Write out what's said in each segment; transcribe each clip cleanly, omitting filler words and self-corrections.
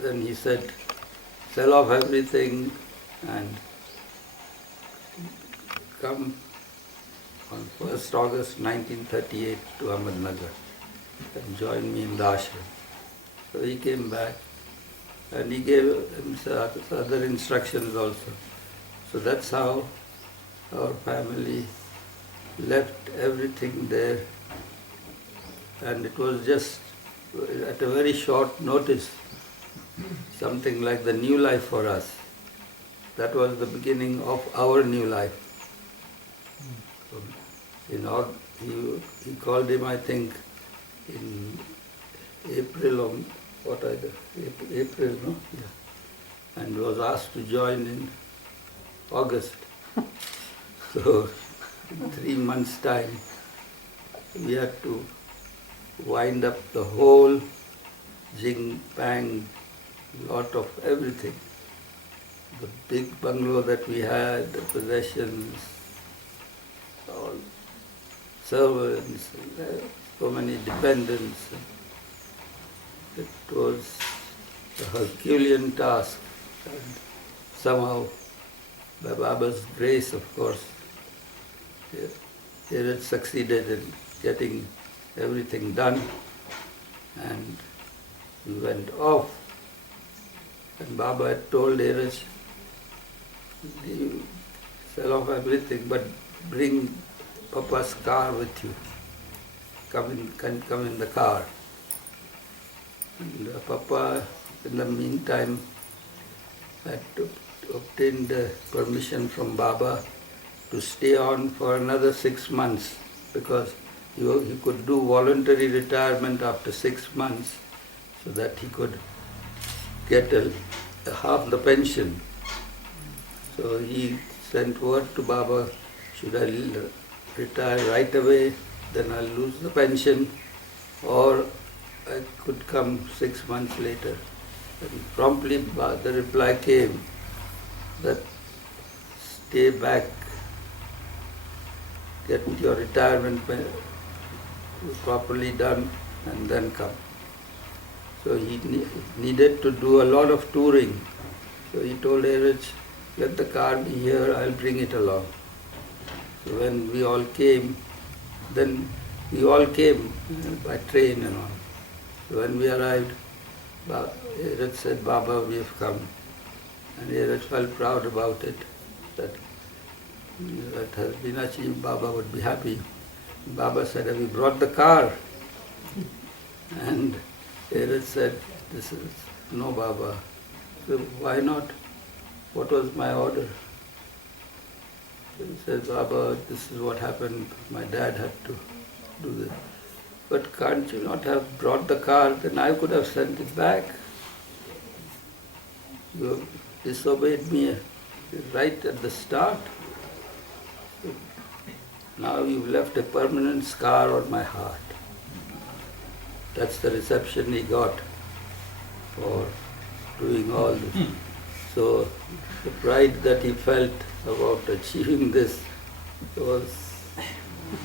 then he said, sell off everything and come on 1st August 1938 to Ahmednagar and join me in the ashram. So he came back and he gave him other instructions also. So that's how our family left everything there, and it was just at a very short notice, something like the new life for us. That was the beginning of our new life. He called him, I think, in April or April, no? Yeah. And was asked to join in August. So, in 3 months' time, we had to wind up the whole jing, bang, lot of everything. The big bungalow that we had, the possessions, all servants, so many dependents. It was a Herculean task. And somehow, by Baba's grace, of course, he had succeeded in getting everything done, and we went off. And Baba had told Dheeraj, you sell off everything, but bring Papa's car with you. Come in the car. And Papa, in the meantime, had obtained permission from Baba to stay on for another 6 months, because he could do voluntary retirement after 6 months, so that he could get half the pension. So he sent word to Baba, should I retire right away, then I'll lose the pension, or I could come 6 months later. And promptly the reply came that stay back, get your retirement properly done, and then come. So he needed to do a lot of touring. So he told Dheeraj, let the car be here, I'll bring it along. So when we all came, then we all came by train and all. So when we arrived, Dheeraj said, Baba, we have come. And Dheeraj felt proud about it, that has been achieved, Baba would be happy. Baba said, have you brought the car? And Dheeraj said, no, Baba. So why not? What was my order? He said, Baba, this is what happened. My dad had to do this. But can't you not have brought the car? Then I could have sent it back. You disobeyed me right at the start. Now you've left a permanent scar on my heart. That's the reception he got for doing all this. So the pride that he felt about achieving this was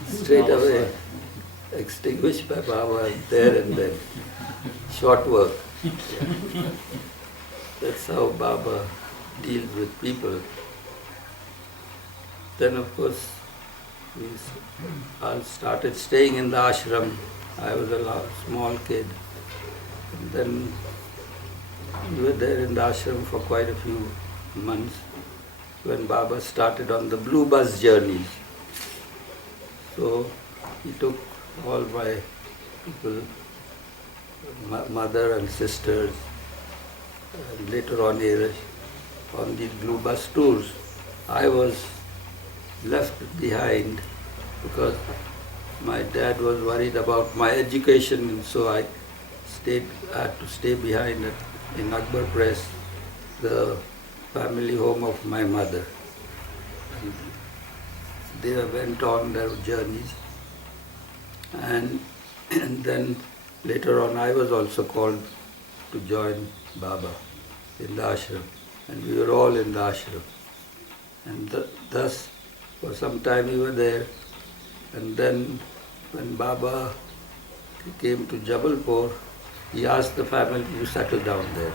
straight away extinguished by Baba there and then. Short work. That's how Baba deals with people. Then of course we all started staying in the ashram. I was a small kid. And then we were there in the ashram for quite a few months when Baba started on the blue bus journeys. So he took all my people, mother and sisters, and later on Dheeraj, on these blue bus tours. I was left behind because my dad was worried about my education, and so I had to stay behind in Akbar Press, the family home of my mother. And they went on their journeys, and then later on I was also called to join Baba in the ashram, and we were all in the ashram. And thus for some time we were there, and then when Baba came to Jabalpur, he asked the family to settle down there.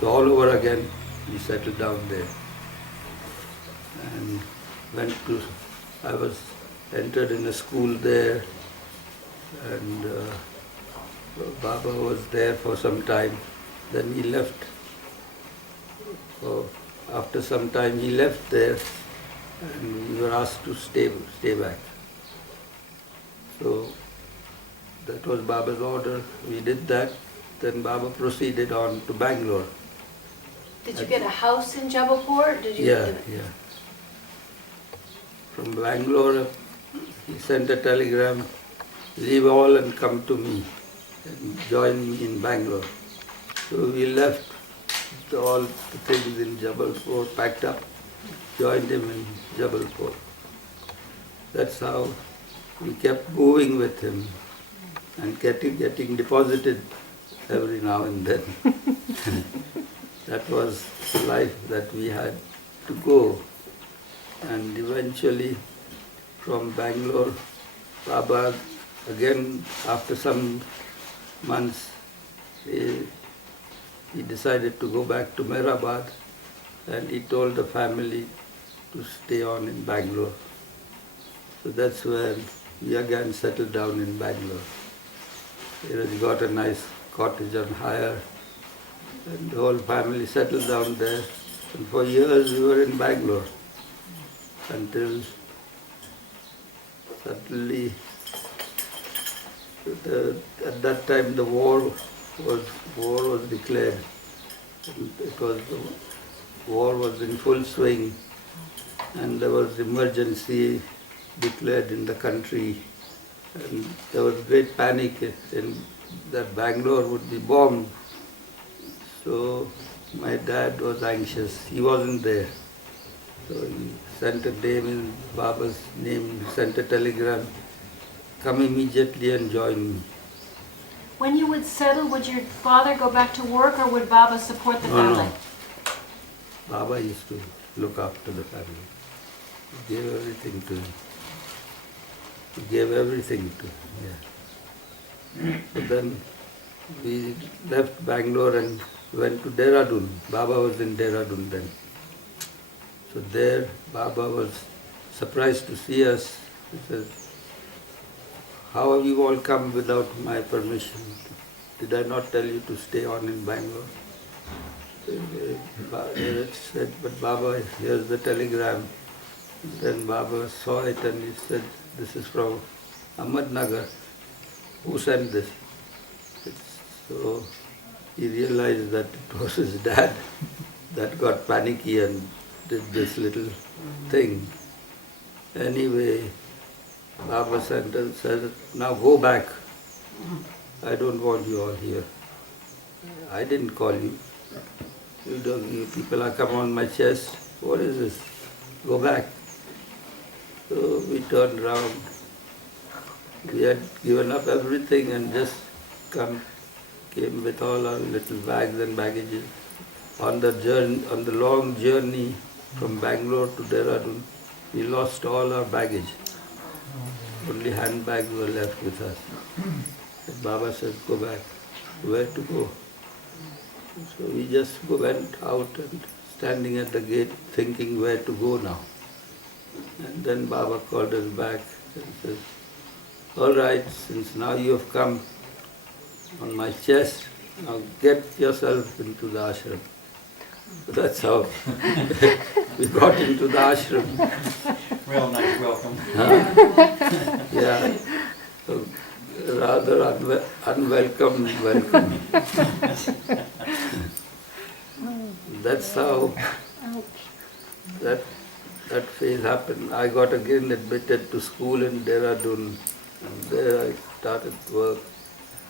So all over again, we settled down there and I was entered in a school there, and Baba was there for some time. Then he left. After some time he left there, and we were asked to stay back. So that was Baba's order. We did that. Then Baba proceeded on to Bangalore. Did you get a house in Jabalpur? Yeah. From Bangalore, he sent a telegram, leave all and come to me and join me in Bangalore. So we left all the things in Jabalpur, packed up, joined him in Jabalpur. That's how we kept moving with him and getting deposited every now and then. That was the life that we had to go. And eventually from Bangalore, Baba again after some months he decided to go back to Meherwan, and he told the family to stay on in Bangalore. So that's where we again settled down in Bangalore. We got a nice cottage on hire, and the whole family settled down there. And for years we were in Bangalore until suddenly at that time the war was declared. The war was in full swing, and there was emergency declared in the country, and there was great panic that Bangalore would be bombed. So my dad was anxious. He wasn't there. So he sent a name in Baba's name, sent a telegram, come immediately and join me. When you would settle, would your father go back to work, or would Baba support the family? No. Baba used to look after the family. He gave everything to him. He gave everything to him, yeah. So then we left Bangalore and went to Dehradun. Baba was in Dehradun then. So there Baba was surprised to see us. He says, how have you all come without my permission? Did I not tell you to stay on in Bangalore? He said, but Baba, here's the telegram. Then Baba saw it and he said, this is from Ahmednagar. Who sent this? So he realized that it was his dad that got panicky and did this little thing. Anyway, Baba said, now go back. I don't want you all here. I didn't call you. You people are come on my chest. What is this? Go back. So we turned round. We had given up everything and just came with all our little bags and baggages. On the long journey from Bangalore to Dehradun, we lost all our baggage. Only handbags were left with us. And Baba said, go back. Where to go? So we just went out and standing at the gate thinking where to go now. And then Baba called us back and says, all right, since now you have come on my chest, now get yourself into the ashram. So that's how we got into the ashram. Real nice welcome. Yeah, so rather unwelcome welcome. That's how that phase happened. I got again admitted to school in Dehradun, and there I started work.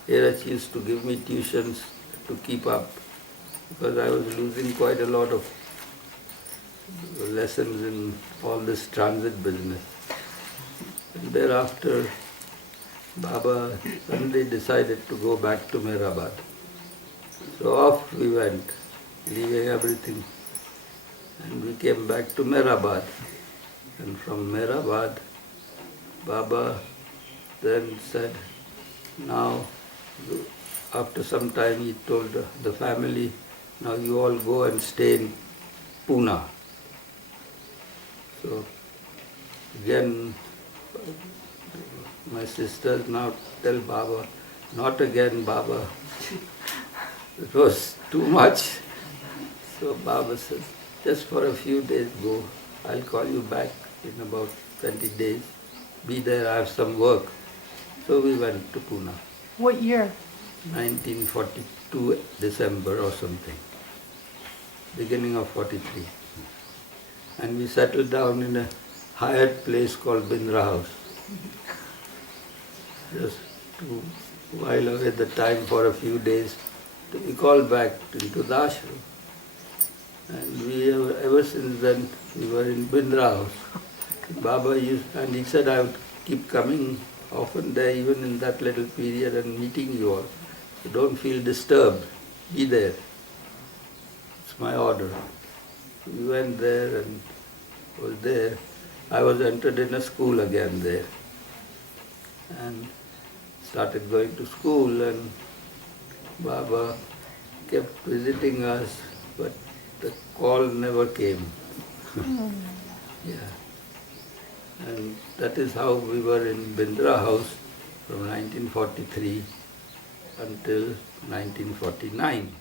Here used to give me tuitions to keep up, because I was losing quite a lot of lessons in all this transit business. And thereafter, Baba suddenly decided to go back to Meherwan. So off we went, leaving everything. And we came back to Meherwan. And from Meherwan, Baba then said, now, after some time he told the family now you all go and stay in Pune. So again, my sisters now tell Baba, not again Baba, it was too much. So Baba says, just for a few days go, I'll call you back in about 20 days. Be there, I have some work. So we went to Pune. What year? 1942 December or something, beginning of 43. And we settled down in a hired place called Bindra House. Just to while away the time for a few days to be called back into the ashram. And we ever since then we were in Bindra House. Baba used, and he said I would keep coming often there even in that little period and meeting you all. So don't feel disturbed, be there. It's my order. We went there and was there. I was entered in a school again there. And started going to school, and Baba kept visiting us, but the call never came. Yeah. And that is how we were in Bindra House from 1943 until 1949.